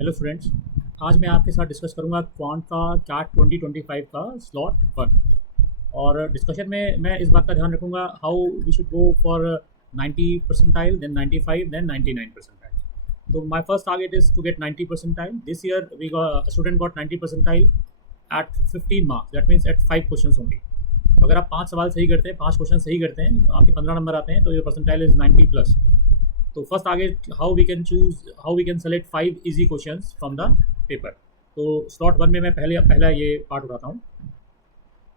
Hello students. आज मैं आपके साथ डिस्कस करूंगा क्वांट का कैट 2025 का स्लॉट 1। और डिस्कशन में मैं इस बात का ध्यान रखूंगा how we should go for 90 percentile, then 95, then 99 percentile. तो my first target is to get 90 percentile. This year we student got 90 percentile at 15 marks, that means at 5 question only. तो अगर आप 5 सवाल सही करते हैं, 5 क्वेश्चन सही करते हैं, आपके 15 नंबर आते हैं, तो योर परसेंटाइल इज 90 प्लस। तो first target, how we can select 5 easy questions from the paper. तो स्लॉट 1 में मैं पहला ये पार्ट उठाता हूँ।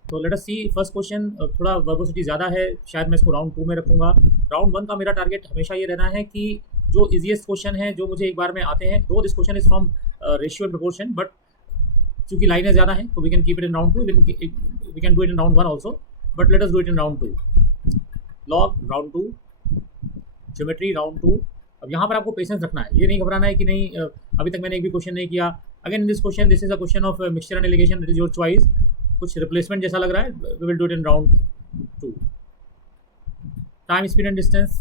तो let us see first question. थोड़ा वर्बोसिटी ज़्यादा है, शायद मैं इसको राउंड 2 में रखूँगा। राउंड 1 का मेरा टारगेट हमेशा ये रहना है कि जो इजीएस्ट क्वेश्चन है, जो मुझे एक बार में आते हैं, though this question is from ratio and proportion, but चूँकि लाइनें ज़्यादा हैं तो we can keep it in round 2, we can do it in round 1 also, but let us do it in round 2। Log round 2, geometry round 2। अब यहाँ पर आपको patience रखना है, ये नहीं घबराना है कि नहीं अभी तक मैंने एक भी क्वेश्चन नहीं किया। Again in this question, this is a question of mixture and allegation, it is your choice. कुछ रिप्लेसमेंट जैसा लग रहा है, we will do it in round 2। Time, speed and distance,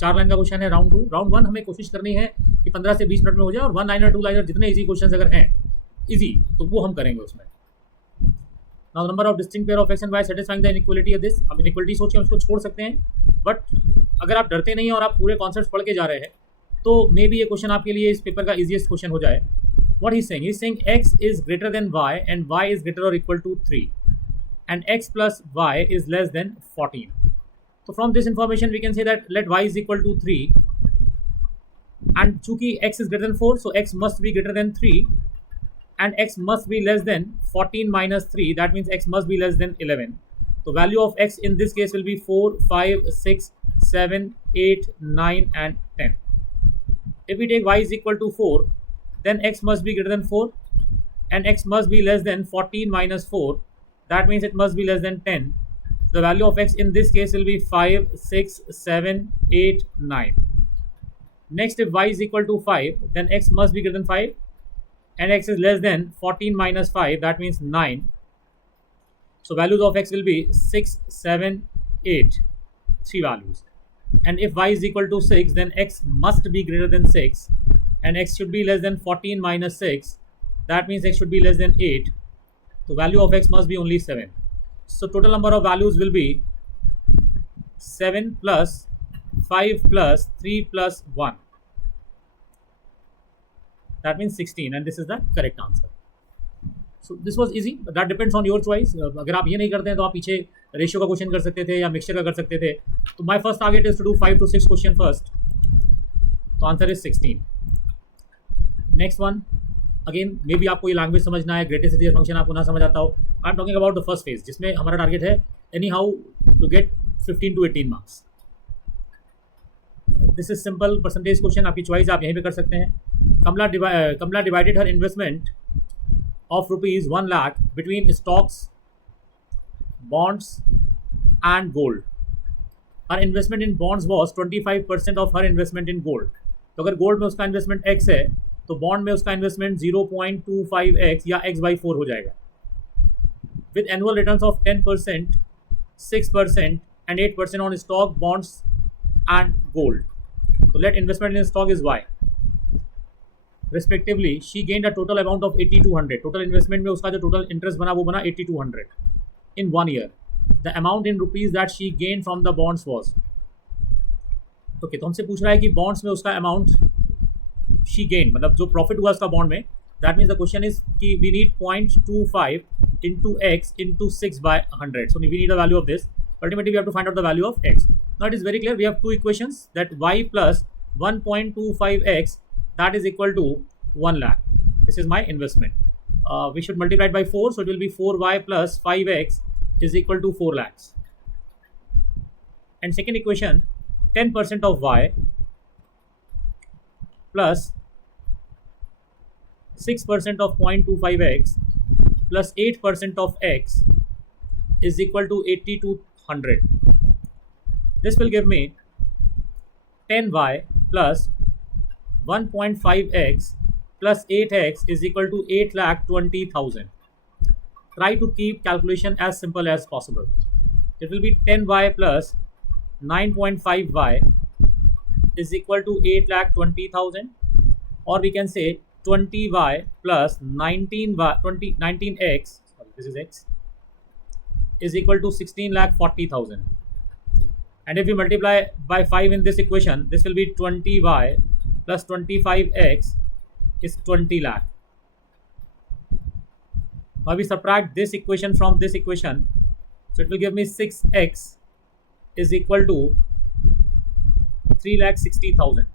4 line का क्वेश्चन है राउंड 2। राउंड 1 हमें कोशिश करनी है कि 15 से 20 मिनट में हो जाए, और 1 लाइनर 2 लाइनर जितने ईजी क्वेश्चन अगर हैं ईजी तो वो हम करेंगे उसमें। Now number of distinct pair of x and y satisfying the inequality of this. हम इनइक्वालिटी सोच के उसको छोड़ सकते हैं, बट अगर आप डरते नहीं और आप पूरे कॉन्सेप्ट्स पढ़ के जा रहे हैं तो मे बी ये क्वेश्चन आपके लिए इस पेपर का इजीएस्ट क्वेश्चन हो जाए। What he saying, x is greater than y and y is greater और equal to 3 and x plus y is less than 14। तो from this information we can say that let y is equal to 3 and चूंकि x is greater than 4, so x must be greater than 3 and x must be less than 14 minus 3, that means x must be less than 11. So value of x in this case will be 4, 5, 6, 7, 8, 9 and 10. If we take y is equal to 4, then x must be greater than 4 and x must be less than 14 minus 4, that means it must be less than 10. The value of x in this case will be 5, 6, 7, 8, 9. Next, if y is equal to 5, then x must be greater than 5 and x is less than 14 minus 5, that means 9. So values of x will be 6, 7, 8, 3 values. And if y is equal to 6, then x must be greater than 6 and x should be less than 14 minus 6, that means x should be less than 8. So value of x must be only 7. So total number of values will be 7 plus 5 plus 3 plus 1. That means 16 and this is the correct answer. So this was easy, but that depends on your choice. अगर आप ये नहीं करते हैं तो आप पीछे ratio का क्वेश्चन कर सकते थे या मिक्सचर का कर सकते थे। तो my first target is to do 5 to 6 question first. तो answer is 16। Next one, again may be आपको ये लैंग्वेज समझना है, ग्रेटेस्ट इंटीजर फंक्शन आपको ना समझ आता हो। I am talking about the first phase, जिसमें हमारा टारगेट है any how to get 15 to 18 marks. This is simple percentage question, आपकी चॉइस आप यहीं पे कर सकते हैं। Kamla divided her investment of rupees 1 lakh between stocks, bonds and gold. Her investment in bonds was 25% of her investment in gold. तो अगर gold में उसका इन्वेस्टमेंट x है तो बॉन्ड में उसका इन्वेस्टमेंट 0.25x या x/4 हो जाएगा। With annual returns of 10%, 6% and 8% on stock, bonds and gold. So let investment in stock is y. Respectively, she gained a total amount of 8200. Total investment में उसका जो टोटल इंटरेस्ट बना वो बना 8200 in 1 year. The amount in rupees that she gained from the bonds was. तो हमसे पूछ रहा है कि बॉन्ड्स में उसका अमाउंट शी गेन, मतलब जो प्रॉफिट हुआ उसका बॉन्ड में, that means the question is कि we need 0.25 into x into 6/100. So we need the value of this. Ultimately, we have to find out the value of x. Now it is very clear. We have two equations, that y plus 1.25x, that is equal to 1 lakh. This is my investment. We should multiply it by 4, so it will be 4y plus 5x is equal to 4 lakhs. And second equation, 10% of y plus 6% of 0.25x plus 8% of x is equal to 8200. This will give me 10y plus 1.5x plus 8x is equal to 8,20,000. Try to keep calculation as simple as possible. It will be 10y plus 9.5y is equal to 8,20,000, or we can say 20y plus 19x, sorry, this is x, is equal to 16,40,000. And if we multiply by 5 in this equation, this will be 20y plus 25x is 20 lakh. Now we subtract this equation from this equation, so it will give me 6x is equal to 3,60,000.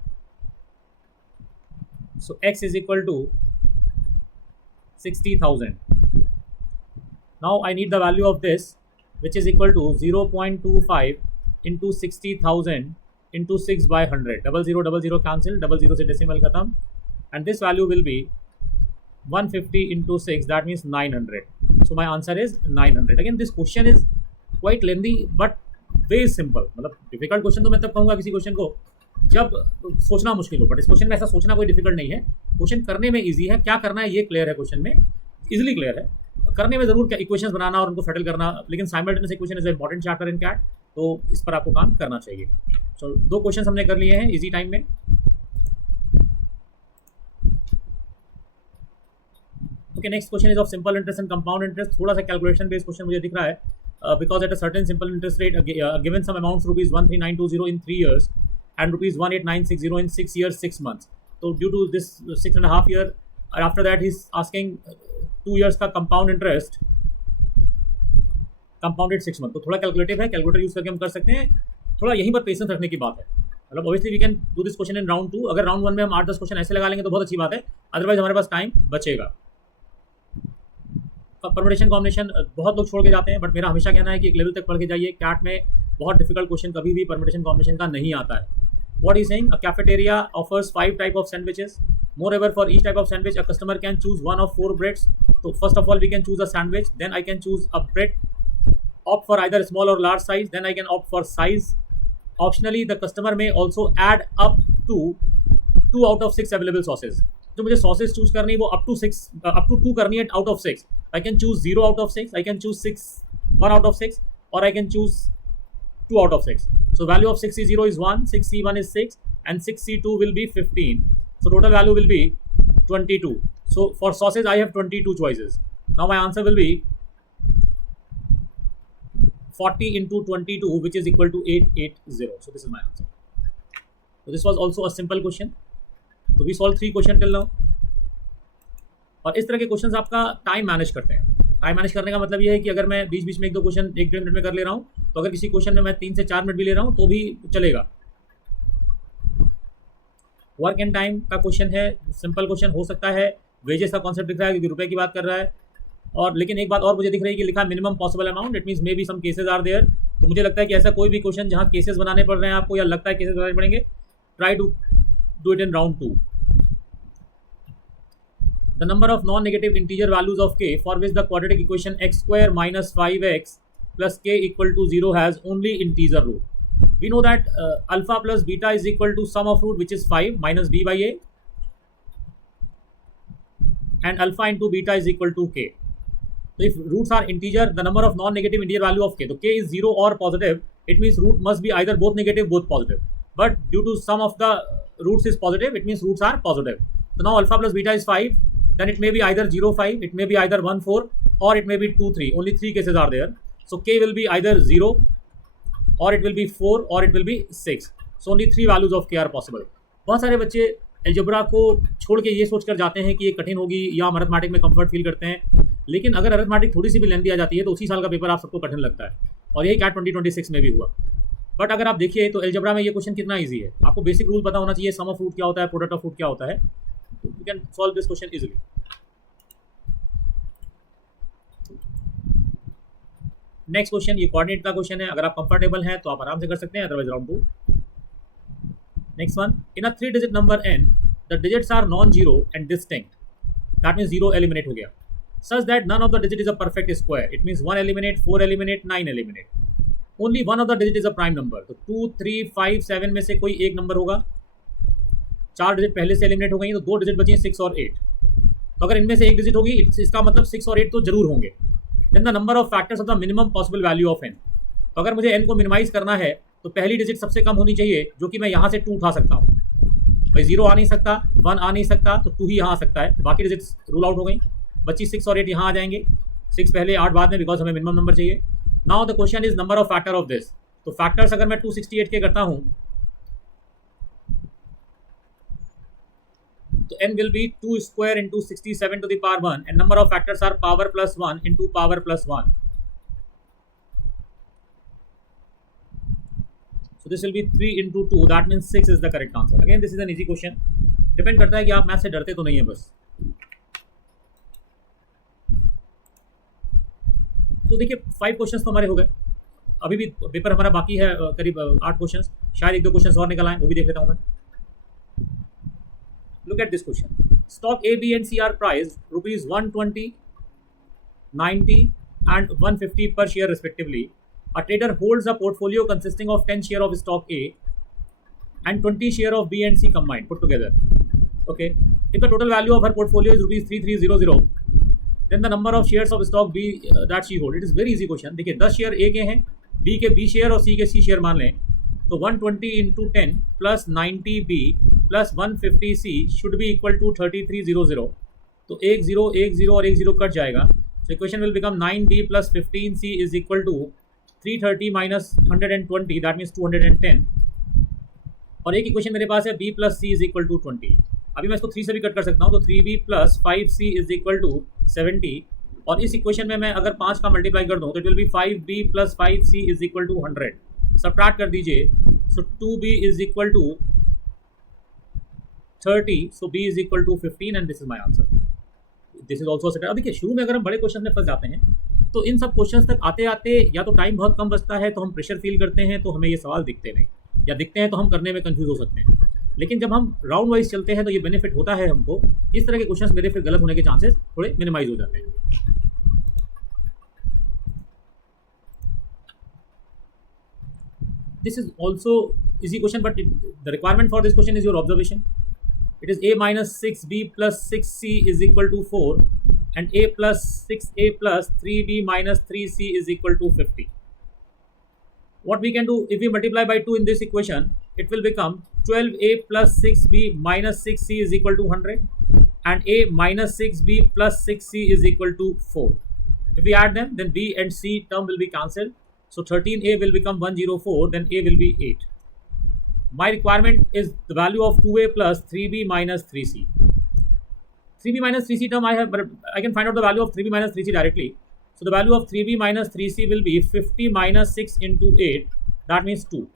So x is equal to 60,000. Now I need the value of this, which is equal to 0.25 into 60,000 into 6 by 100. 0000 cancel, 00 से decimal खत्म, and this value will be 150 into 6, that means 900. So my answer is 900. Again, this question is quite lengthy but very simple. मतलब difficult question तो मैं तब कहूँगा किसी question को जब सोचना मुश्किल हो, बट इस क्वेश्चन में ऐसा सोचना कोई डिफिकल्ट नहीं है. क्वेश्चन करने में इजी है, क्या करना है ये क्लियर है, क्वेश्चन में इजीली क्लियर है. करने में जरूर क्या इक्वेशंस बनाना और उनको सेटल करना, लेकिन simultaneous equation is important chapter in CAT, तो इस पर आपको काम करना चाहिए. सो 2 क्वेश्चन हमने कर लिए हैं इजी टाइम में. Okay, next question is of simple interest and compound interest. थोड़ा सा कैलकुलेशन बेस्ड क्वेश्चन मुझे दिख रहा है, because at a certain simple interest rate given some amounts ₹13920 in 3 years and ₹18960 in 6 years 6 months. So due to this 6.5 year, after that he's asking 2 years का compound interest compounded 6 months. तो थोड़ा calculative है, calculator use करके हम कर सकते हैं. थोड़ा यहीं पर पेशेंस रखने की बात है. मतलब obviously we can do this question in round 2. अगर राउंड 1 में हम 8-10 क्वेश्चन ऐसे लगा लेंगे तो बहुत अच्छी बात है, अदरवाइज हमारे पास टाइम बचेगा. परमुटेशन कॉम्बिनेशन बहुत लोग छोड़ के जाते हैं, बट मेरा हमेशा कहना है कि एक लेवल तक पढ़ के जाइए. कैट में बहुत डिफिकल्ट क्वेश्चन कभी भी परमुटेशन कॉम्बिनेशन का नहीं आता है. What is saying? A cafeteria offers 5 type of sandwiches. Moreover, for each type of sandwich, a customer can choose one of 4 breads. So first of all, we can choose a sandwich. Then I can choose a bread. Opt for either small or large size. Then I can opt for size. Optionally, the customer may also add up to 2 out of 6 available sauces. जो मुझे sauces choose करनी है वो up to 2 करनी है out of 6. I can choose 0 out of 6. I can choose 1 out of 6, or I can choose 2 out of 6. So value of 6C0 is 1, 6C1 is 6, and 6C2 will be 15. So total value will be 22. So for sauces, I have 22 choices. Now my answer will be 40 into 22, which is equal to 880. So this is my answer. So this was also a simple question. So we solved 3 questions till now. और इस तरह के questions आपका time manage करते हैं. Time manage करने का मतलब ये है कि अगर मैं बीच बीच में 1-2 क्वेश्चन 1-1.5 मिनट में कर ले रहा हूँ, तो अगर किसी क्वेश्चन में मैं 3 से 4 मिनट भी ले रहा हूँ तो भी चलेगा. वर्क एंड टाइम का क्वेश्चन है, सिंपल क्वेश्चन हो सकता है. वेजेस का कॉन्सेप्ट दिख रहा है क्योंकि रुपए की बात कर रहा है. और लेकिन एक बात और मुझे दिख रही है कि लिखा minimum possible amount, it means may be some cases are there. तो मुझे लगता है कि ऐसा कोई भी क्वेश्चन जहाँ केसेस बनाने पड़ रहे हैं आपको, या लगता है केसेस बनाने पड़ेंगे, try to do it in round 2. The number of non-negative integer values of k for which the quadratic equation x square minus 5x plus k equal to 0 has only integer root. We know that alpha plus beta is equal to sum of root, which is 5 minus b by a, and alpha into beta is equal to k. So if roots are integer, the number of non-negative integer value of k, so k is 0 or positive, it means root must be either both negative, both positive. But due to sum of the roots is positive, it means roots are positive. So now alpha plus beta is 5. Then it may be either 0, 5, it may be either 1, 4, or it may be 2, 3. Only 3 cases are there. So k will be either 0, or it will be 4, or it will be 6. So only 3 values of k are possible. बहुत सारे बच्चे algebra को छोड़ के ये सोच कर जाते हैं कि ये कठिन होगी, या हम अरिथमेटिक में कंफर्ट फील करते हैं. लेकिन अगर अरिथमेटिक थोड़ी सी भी लेंथ दी आ जाती है तो उसी साल का पेपर आप सबको कठिन लगता है, और यही कैट 2026 में भी हुआ. बट अगर आप देखिए तो एल्जेब्रा में ये क्वेश्चन कितना ईजी है. आपको बेसिक रूल पता होना चाहिए, सम ऑफ रूट क्या होता है, प्रोडक्ट ऑफ रूट क्या होता है. You can solve this question easily. Next question ये कोऑर्डिनेट का क्वेश्चन है. अगर आप कंफर्टेबल हैं तो आप आराम से कर सकते हैं, otherwise round 2. Next one, in a 3 digit number n the digits are non zero and distinct, that means 0 eliminate हो गया. Such that none of the digit is a perfect square, it means 1 eliminate, 4 eliminate, 9 eliminate. Only one of the digit is a prime number. तो 2, 3, 5, 7 में से कोई एक number होगा. 4 digit पहले से एलिमिनेट हो गई, तो 2 डिजिट बची 6 और 8. तो अगर इनमें से एक डिजिट होगी, इसका मतलब 6 और 8 तो जरूर होंगे. Then the number of factors of the minimum possible value of n. तो अगर मुझे n को मिनिमाइज करना है तो पहली डिजिट सबसे कम होनी चाहिए, जो कि मैं यहाँ से 2 उठा सकता हूँ. भाई 0 आ नहीं सकता, 1 आ नहीं सकता, तो 2 ही यहाँ आ सकता है, बाकी डिजिट्स रूल आउट हो गई। बच्ची 6 और 8 यहाँ आ जाएंगे, 6 पहले 8 बाद में, बिकॉज हमें मिनिमम नंबर चाहिए। Now the question is number of factor of this. तो फैक्टर्स अगर मैं 268 के करता हूँ तो n will be 2 square into 67 to the power 1 and number of factors are power plus 1 into power plus 1. So this will be 3 into 2, that means 6 is the correct answer. Again this is an easy question. Depend करता है कि आप math से डरते तो नहीं है बस। तो देखिए 5 क्वेश्चंस तो हमारे हो गए, अभी भी पेपर हमारा बाकी है करीब 8 क्वेश्चंस, शायद 1-2 क्वेश्चंस और निकल आए, वो भी देख लेता हूँ मैं। Look at this question. Stock A, B and C are priced rupees 120, 90 and 150 per share respectively. A trader holds a portfolio consisting of 10 share of stock A and 20 share of B and C combined put together. Okay. If the total value of her portfolio is rupees 3300, then the number of shares of stock B that she holds. It is very easy question. देखिए 10 share A के हैं, B के B share और C के C share मान लें, तो 120 into 10 plus 90 B plus 150 C should be equal to 3300. तो 1 0 1 0 और 1 0 कट जाएगा, so equation will become 9B plus 15C is equal to 330 minus 120, that means 210. और एक इक्वेशन मेरे पास है B plus C is equal to 20. अभी मैं इसको 3 से भी कट कर सकता हूँ, तो 3B plus 5C is equal to 70. और इस इक्वेशन में मैं अगर 5 का मल्टीप्लाई कर दूँ तो it will be 5B plus 5C is equal to 100. Subtract कर दीजिए, सो 2B is equal to 30, so B is equal to 15 and this is my answer. This is also a set. अब देखिए शुरू में अगर हम बड़े क्वेश्चन में फंस जाते हैं तो इन सब क्वेश्चंस तक आते आते या तो टाइम बहुत कम बचता है, तो हम प्रेशर फील करते हैं, तो हमें ये सवाल दिखते नहीं, या दिखते हैं तो हम करने में कंफ्यूज हो सकते हैं। लेकिन जब हम राउंड वाइज चलते हैं तो ये बेनिफिट होता है हमको, इस तरह के क्वेश्चंस मेरे फिर गलत होने के चांसेस थोड़े मिनिमाइज हो जाते हैं। This is also easy question, but the requirement for this question is your observation. It is A minus 6B plus 6C is equal to 4 and A plus 6A plus 3B minus 3C is equal to 50. What we can do, if we multiply by 2 in this equation, it will become 12A plus 6B minus 6C is equal to 100 and A minus 6B plus 6C is equal to 4. If we add them, then B and C term will be cancelled. So 13A will become 104, then A will be 8. My requirement is the value of 2A plus 3B minus 3C. 3B minus 3C term I have, but I can find out the value of 3B minus 3C directly. So the value of 3B minus 3C will be 50 minus 6 into 8, that means 2.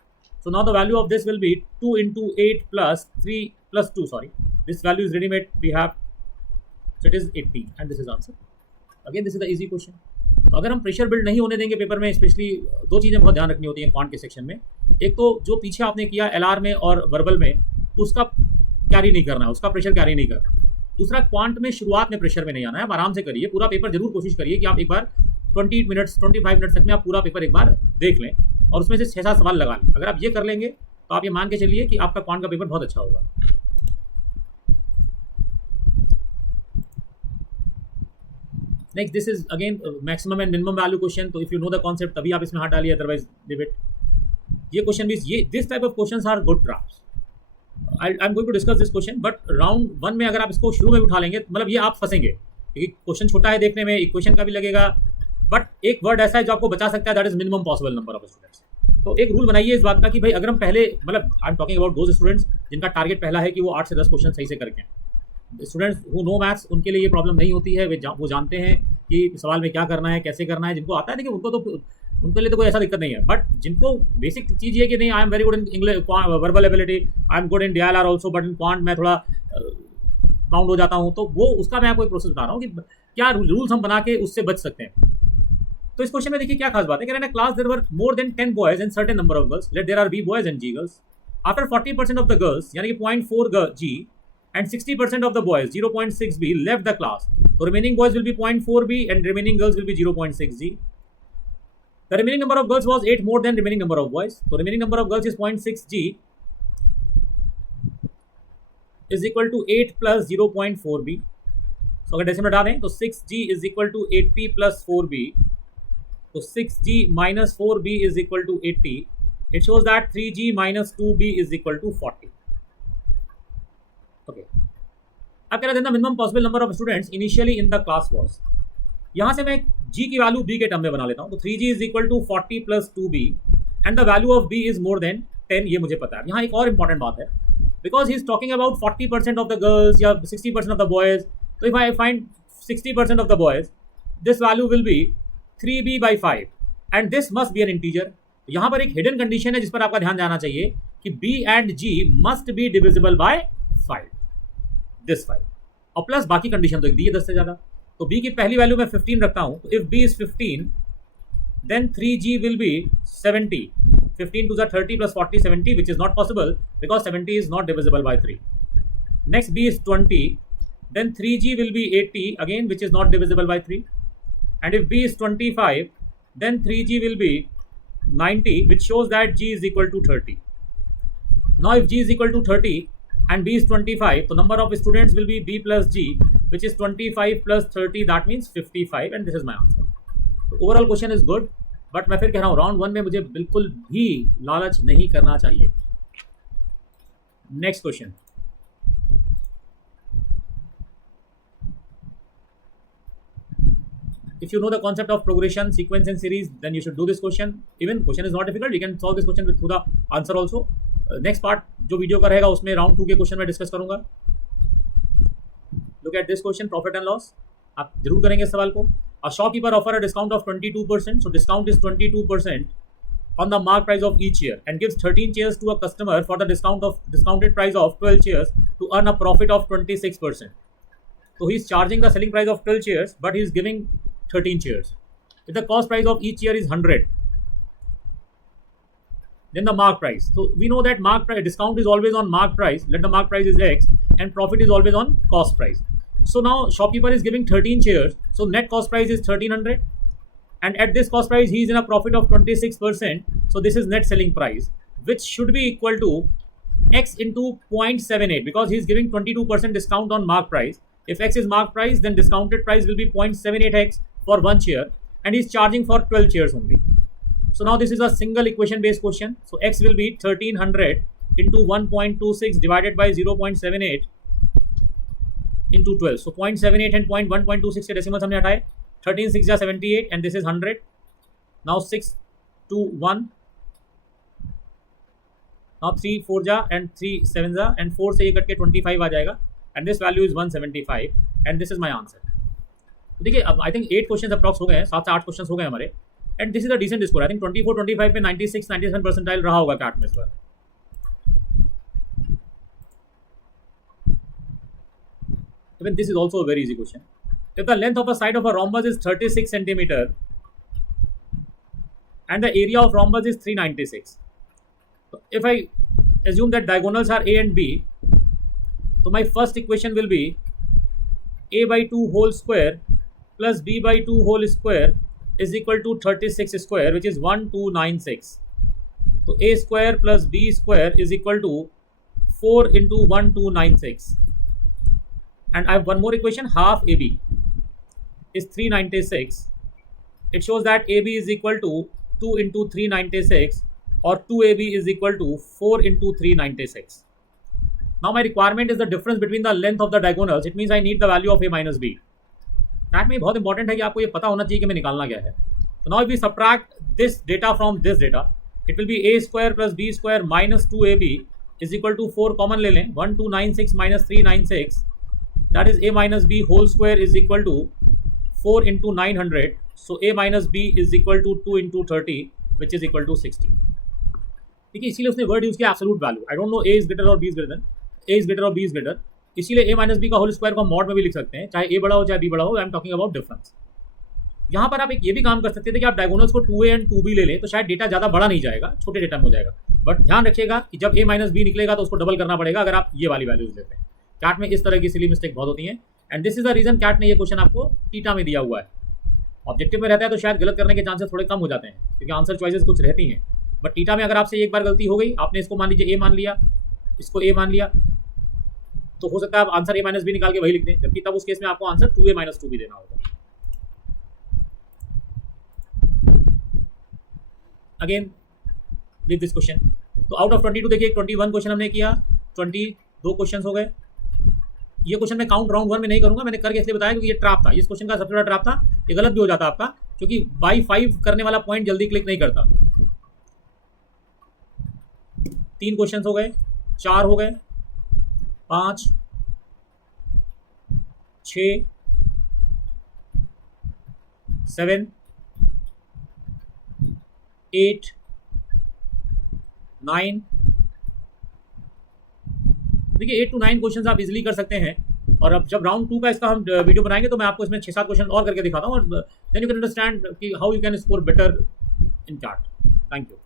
So now the value of this will be 2 into 8 plus 3 plus 2, sorry. This value is ready-made, we have, so it is 18 and this is answer. Again, this is the easy question. तो अगर हम pressure build नहीं होने देंगे paper में, specially 2 चीज़ें बहुत ध्यान रखनी होती हैं क्वांट के सेक्शन में। एक तो जो पीछे आपने किया LR में और वर्बल में, उसका कैरी नहीं करना है, उसका प्रेशर कैरी नहीं करना। दूसरा, क्वांट में शुरुआत में प्रेशर में नहीं आना है, आप आराम से करिए, पूरा पेपर जरूर कोशिश करिए कि आप एक बार 20 मिनट्स 25 मिनट्स तक में आप पूरा पेपर एक बार देख लें और उसमें से 6-7 सवाल लगा लें। अगर आप ये कर लेंगे तो आप ये मान के चलिए कि आपका क्वांट का पेपर बहुत अच्छा होगा। Next, this is again maximum and minimum value question. तो if you know the concept तभी आप इसमें हाथ डालिए, otherwise leave it. ये क्वेश्चन भी, ये this type of questions are good traps. I'm going to discuss this question, but round 1 में अगर आप इसको शुरू में उठा लेंगे, मतलब ये आप फंसेंगे क्योंकि क्वेश्चन छोटा है देखने में, इक्वेशन का भी लगेगा, बट एक वर्ड ऐसा है जो आपको बचा सकता है, that is minimum possible number of students. तो एक रूल बनाइए इस बात का कि भाई अगर हम पहले, मतलब आई am talking about those students जिनका टारगेट पहला है कि वो 8 से 10 क्वेश्चन सही से करके, स्टूडेंट्स हु नो मैथ्स, उनके लिए ये प्रॉब्लम नहीं होती है, वो जानते हैं कि सवाल में क्या करना है, कैसे करना है। जिनको आता है देखिए उनको तो, उनके लिए तो कोई ऐसा दिक्कत नहीं है, बट जिनको बेसिक चीज़ ये कि नहीं, I am very good in English verbal ability, I am good in DLR also, but in quant मैं थोड़ा बाउंड हो जाता हूँ, तो वो उसका मैं आपको एक प्रोसेस बता रहा हूँ कि क्या रूल्स हम बना के उससे बच सकते हैं। तो इस क्वेश्चन में देखिए क्या खास बात है, कह रहे हैं class there were more than 10 boys and certain number of girls, let there are B boys and G girls. After 40% of the girls यानी कि 0.4 G and 60% of the boys 0.6 B left the class, so remaining boys will be 0.4 B and remaining girls will be 0.6 G. The remaining number of girls was 8 more than remaining number of boys, so remaining number of girls is 0.6 G is equal to 8 plus 0.4 B. So अगर decimal हटा दें तो 6G is equal to 80 plus 4B, so 6G minus 4B is equal to 80. It shows that 3G minus 2B is equal to 40. Okay, अब कह रहे थे minimum possible number of students initially in the class was. यहाँ से मैं g की value b के term में बना लेता हूँ। तो 3g is equal to 40 plus 2b and the value of b is more than 10, ये मुझे पता है। यहाँ एक और इंपॉर्टेंट बात है, because he is talking about 40% of the girls या 60% ऑफ द बॉयज। तो if I find 60% of the boys, this value will be 3b by 5 and this must be N integer. यहाँ पर एक हिडन कंडीशन है जिस पर आपका ध्यान जाना चाहिए कि b and g must be divisible by 5, this 5, और प्लस बाकी कंडीशन तो एक दी है 10 से ज़्यादा। तो b की पहली वैल्यू मैं 15 रखता हूँ। तो if b is 15 then 3g will be 70, 15 to the 30 plus 40 70, which is not possible because 70 is not divisible by 3. Next b is 20, then 3g will be 80 again, which is not divisible by 3. And if b is 25, then 3g will be 90, which shows that g is equal to 30. Now if g is equal to 30 and b is 25, the number of students will be b plus g, which is 25 plus 30, that means 55, and this is my answer. So overall question is good, but मैं फिर कह रहा हूँ round 1 में मुझे बिल्कुल भी लालच नहीं करना चाहिए। Next question, if you know the concept of progression, sequence and series, then you should do this question. Even question is not difficult, you can solve this question with through the answer also. Next part जो video का रहेगा उसमें round 2 के question में discuss करूंगा। Look at this question, profit and loss, आप जरूर करेंगे इस सवाल को। A shopkeeper offer a discount of 22%, so discount is 22% on the mark price of each chair and gives 13 chairs to a customer for the discounted price of 12 chairs to earn a profit of 26%. So he is charging the selling price of 12 chairs, but he is giving 13 chairs. If the cost price of each chair is 100, then the mark price. So we know that mark price discount is always on mark price. Let the mark price is X and profit is always on cost price. So now shopkeeper is giving 13 chairs. So net cost price is 1300, and at this cost price he is in a profit of 26%. So this is net selling price, which should be equal to X into 0.78 because he is giving 22% discount on mark price. If X is mark price, then discounted price will be 0.78X for one chair, and he is charging for 12 chairs only. So now this is a single equation based question. So X will be 1300 into 1.26 divided by 0.78 into 12. So 0.78 and 1.26 के decimals हमने हटाए, 13 6 जा 78 and this is 100. Now 6 2 1. Now 3 4 जा and 3 7 जा and 4 से ये cut के 25 आ जाएगा and this value is 175 and this is my answer. तो देखिए अब आई थिंक 8 क्वेश्चन अप्रॉक्स हो गए हैं, 7 से 8 क्वेश्चन हो गए हमारे, and this is a decent score. I think 24 25 पे 96 97 परसेंटाइल रहा होगा कैट में इस बार। Even this is also a very easy question. If the length of a side of a rhombus is 36 centimeter and the area of rhombus is 396, so if I assume that diagonals are a and b, so my first equation will be a by 2 whole square plus b by 2 whole square is equal to 36 square, which is 1296. So a square plus b square is equal to 4 into 1296. And I have one more equation, half ab is 396. It shows that ab is equal to 2 into 396 or 2ab is equal to 4 into 396. Now my requirement is the difference between the length of the diagonals. It means I need the value of a minus b. That में बहुत important है कि आपको ये पता होना चाहिए कि मैं निकालना क्या है। So now if we subtract this data from this data, it will be a square plus b square minus 2ab is equal to 4 common ले लें, 1296 minus 396, that is a minus b whole square is equal to 4 into 900. So a minus b is equal to 2 into 30, which is equal to 60. ठीक है, इसीलिए उसने word use किया absolute value. I don't know A is greater और B is greater than, A is greater और B is greater, इसीलिए A minus B का whole square को मॉड में भी लिख सकते हैं, चाहे ए बड़ा हो चाहे बी बड़ा हो। I am talking about difference. यहाँ पर आप एक ये भी काम कर सकते थे कि आप डायगोनल्स को 2a एंड 2b ले लें, तो शायद डेटा ज़्यादा बड़ा नहीं जाएगा, छोटे डेटा में हो जाएगा। बट ध्यान रखिएगा कि जब a माइनस बी निकलेगा तो उसको डबल करना पड़ेगा अगर आप ये वाली वैल्यूज लेते हैं। कैट में इस तरह की सिली मिस्टेक बहुत होती है, and this is the reason CAT ने ये क्वेश्चन आपको थीटा में दिया हुआ है। ऑब्जेक्टिव में रहता है तो शायद गलत करने के चांसेस थोड़े कम हो जाते हैं क्योंकि आंसर चॉइसेस कुछ रहती हैं, बट थीटा में अगर आपसे एक बार गलती हो गई, आपने इसको मान लीजिए a मान लिया, इसको a मान लिया, तो हो सकता है आप आंसर a माइनस बी निकाल के वही लिख दें, जबकि तब उस केस में आपको आंसर 2a माइनस 2b देना होगा। Again leave this question. तो आउट ऑफ 22 देखिए 21 क्वेश्चन हमने किया, 22 क्वेश्चन हो गए, ये क्वेश्चन मैं काउंट राउंड 1 में नहीं करूंगा, मैंने करके इसलिए बताया क्योंकि ये ट्रैप था, इस क्वेश्चन का सबसे बड़ा ट्रैप था, ये गलत भी हो जाता आपका क्योंकि बाई 5 करने वाला पॉइंट जल्दी क्लिक नहीं करता। 3 क्वेश्चन हो गए, 4 हो गए, 5, 6, 7, 8, 9, देखिए 8 to 9 क्वेश्चन आप इजीली कर सकते हैं। और अब जब राउंड 2 का इसका हम वीडियो बनाएंगे तो मैं आपको इसमें 6-7 क्वेश्चन और करके दिखाता हूँ और देन यू कैन अंडरस्टैंड कि how you can score better in CAT. Thank you.